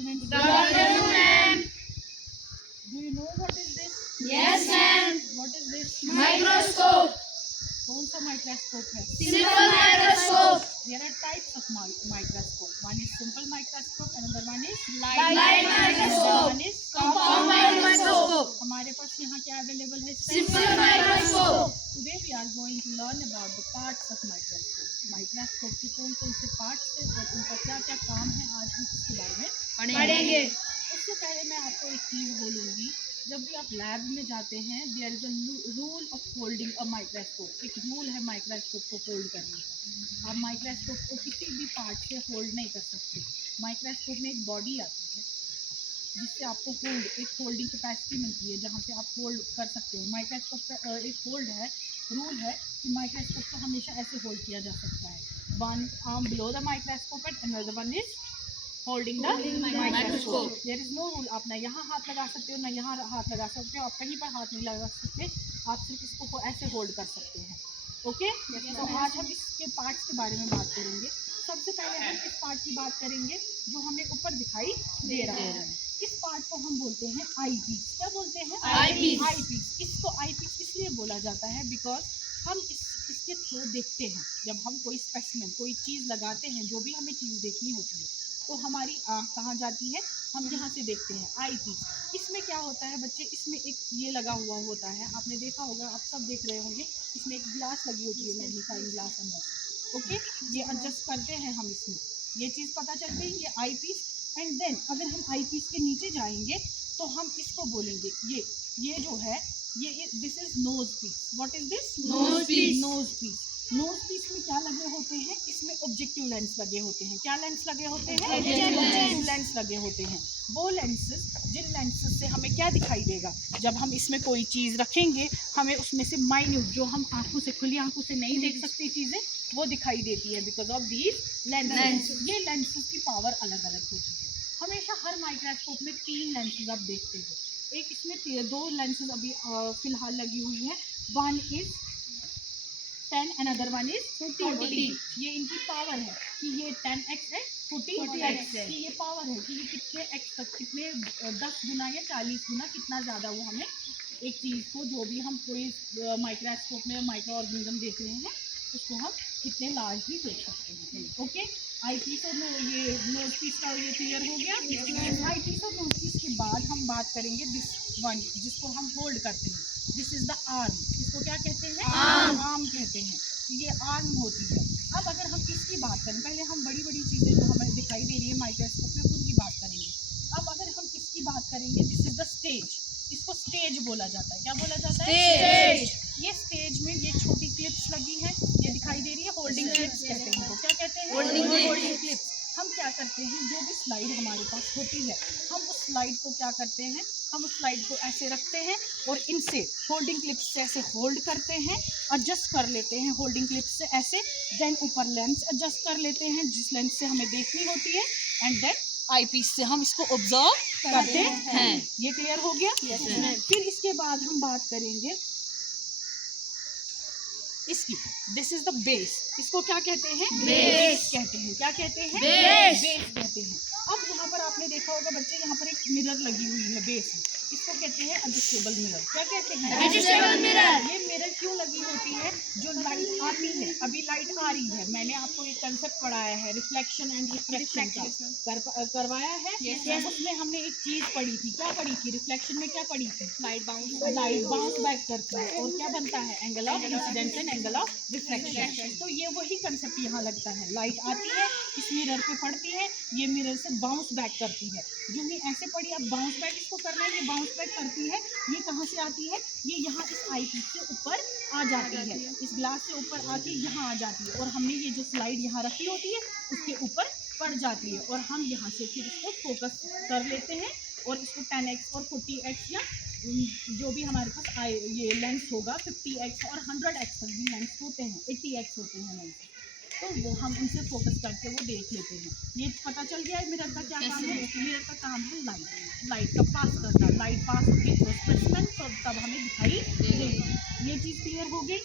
students. Good afternoon, ma'am. Do you know what is this? Yes, ma'am. What is this? Microscope. कौन सा microscope है? Simple microscope. There are types of microscope. One is simple microscope, another one is Light microscope. one is Compound microscope. हमारे पास यहाँ क्या available है? Simple microscope. Today we are going to learn about the parts of microscope. Microscope के कौन कौन से parts हैं और उनका क्या क्या काम है, आज हम इसके बारे में पढ़ेंगे. उससे पहले मैं आपको एक चीज़ बोलूँगी. जब भी आप लैब में जाते हैं, there is a rule of holding a microscope. एक रूल है माइक्रोस्कोप को होल्ड करने का. आप माइक्रोस्कोप को किसी भी पार्ट से होल्ड नहीं कर सकते. माइक्रोस्कोप में एक बॉडी आती है जिससे आपको एक होल्डिंग कैपेसिटी मिलती है, जहाँ से आप होल्ड कर सकते हो. माइक्रोस्कोप का एक रूल है कि माइक्रोस्कोप को हमेशा ऐसे होल्ड किया जा सकता है. One arm below the microscope and another one is holding the microscope. There is no rule. आप ना यहाँ हाथ लगा सकते हो ना यहाँ हाथ लगा सकते हो. आप कहीं पर हाथ नहीं लगा सकते. आप सिर्फ इसको ऐसे होल्ड कर सकते हैं. ओके, तो आज हम इसके पार्ट्स के बारे में बात करेंगे. सबसे पहले हम इस पार्ट की बात करेंगे जो हमें ऊपर दिखाई दे रहा है. इस पार्ट को हम बोलते हैं आई पीस. क्या बोलते हैं? आई पीस. इसको आई पीस इसलिए बोला जाता है बिकॉज हम इसके थ्रू देखते हैं. जब हम कोई स्पेसिमेन कोई चीज़ लगाते हैं, जो भी हमें चीज़ देखनी होती है, तो हमारी आँख कहाँ जाती है? हम यहाँ से देखते हैं. आई पीस. इसमें क्या होता है बच्चे? इसमें एक ये लगा हुआ होता है. आपने देखा होगा, आप सब देख रहे होंगे. इसमें एक ग्लास लगी होती है, मैग्नीफाइंग ग्लास अंदर. ओके, ये एडजस्ट करते हैं हम इसमें. ये चीज़ पता चल गई, ये आई पीस. एंड देन अगर हम आई पीस के नीचे जाएंगे तो हम इसको बोलेंगे ये जो है ये this is nose piece. What is this? Nose piece. Nose piece. Nose piece में क्या लगे होते हैं? इसमें ऑब्जेक्टिव लेंस लगे होते हैं. क्या लेंस लगे होते हैं? ऑब्जेक्टिव लेंस लगे होते हैं. वो लेंसेज, जिन लेंसेज से हमें क्या दिखाई देगा, जब हम इसमें कोई चीज़ रखेंगे, हमें उसमें से माइन्यूट, जो हम आंखों से खुली आंखों से नहीं देख सकते चीज़ें, वो दिखाई देती है बिकॉज ऑफ दीज लेंसेज. ये लेंसेज की पावर अलग अलग होती है. हमेशा हर माइक्रोस्कोप में 3 लेंसेज आप देखते हो. एक इसमें 2 लेंसेज अभी फिलहाल लगी हुई है. One is 10 and other one is 40. ये इनकी पावर है कि ये 10x है, 40x है. कि ये पावर है कि ये कितने x तक, कितने 10 गुना या 40 गुना कितना ज़्यादा वो हमें एक चीज़ को, जो भी हम कोई माइक्रोस्कोप में माइक्रो ऑर्गेनिज्म देख रहे हैं, उसको हम कितने लार्ज भी देख सकते हैं. ओके, आई पीस और ये नोज पीस का ये क्लियर हो गया. आई पीस और नोज पीस के बाद हम बात करेंगे दिस वन, जिसको हम होल्ड करते हैं. This is the arm. इसको क्या कहते हैं? आर्म कहते हैं. ये आर्म होती है. अब अगर हम इसकी बात करें, पहले हम बड़ी बड़ी चीज़ें जो हमें दिखाई दे रही है माइक्रोस्कोप में, उनकी बात करेंगे. अब अगर हम इसकी बात करेंगे, दिस इज द स्टेज. इसको स्टेज बोला जाता है. क्या बोला जाता है? Stage. ये स्टेज में ये छोटी क्लिप्स लगी हैं, ये दिखाई दे रही है. होल्डिंग क्लिप्स कहते हैं इनको. क्या कहते हैं? Holding clips. हम क्या करते हैं, जो भी स्लाइड हमारे पास होती है, हम उस स्लाइड को क्या करते हैं, हम उस स्लाइड को ऐसे रखते हैं और इनसे होल्डिंग क्लिप्स से ऐसे होल्ड करते हैं, एडजस्ट कर लेते हैं होल्डिंग क्लिप्स से ऐसे. देन ऊपर लेंस एडजस्ट कर लेते हैं, जिस लेंस से हमें देखनी होती है. एंड देन आई पीस से हम इसको ऑब्जर्व करते हैं. ये क्लियर हो गया? फिर इसके बाद हम बात करेंगे इसकी. This is the base. इसको क्या कहते हैं? Base. कहते हैं. क्या कहते हैं? Base. बेस कहते हैं. अब यहाँ पर आपने देखा होगा बच्चे, यहाँ पर एक मिरर लगी हुई है बेस में. इसको कहते हैं एडजस्टेबल मिरर. क्या कहते हैं? Adjustable mirror. ये मिरर क्यों लगी होती है? जो लाइट आती है, अभी लाइट आ रही है, मैंने आपको एक कंसेप्ट पढ़ाया है रिफ्लेक्शन एंड रिफ्रैक्शन का, करवाया है. उसमें हमने एक चीज़ पढ़ी थी. क्या पढ़ी थी? रिफ्लेक्शन में क्या पढ़ी थी? लाइट बाउंस बैक करती है और क्या बनता है? Angle of incidence and angle of refraction. तो ये वही कंसेप्ट यहाँ लगता है. लाइट आती है, इस मिरर पे पड़ती है, ये मिरर से बाउंस बैक करती है. जो भी ऐसे पड़ी, अब बाउंस बैक इसको करना है. ये बाउंस बैक करती है, ये कहाँ से आती है? ये यहाँ इस आई पीस से ऊपर आ जाती है, इस ग्लास से ऊपर आके यहाँ आ जाती है. और हमने ये जो स्लाइड यहाँ रखी होती है उसके ऊपर पड़ जाती है और हम यहाँ से फिर इसको फोकस कर लेते हैं और इसको 10x और 40x या जो भी हमारे पास ये लेंस होगा 50x और 100x तक भी लेंस होते हैं, 80x होते हैं लेंस. तो वो हम उनसे फोकस करके वो देख लेते हैं. ये पता चल गया है मिरर का क्या काम है? मिरर का काम है लाइट का पास करना. लाइट पास होगी तो स्पेसिमेन, तब हमें दिखाई देगी. ये चीज़ क्लियर हो गई.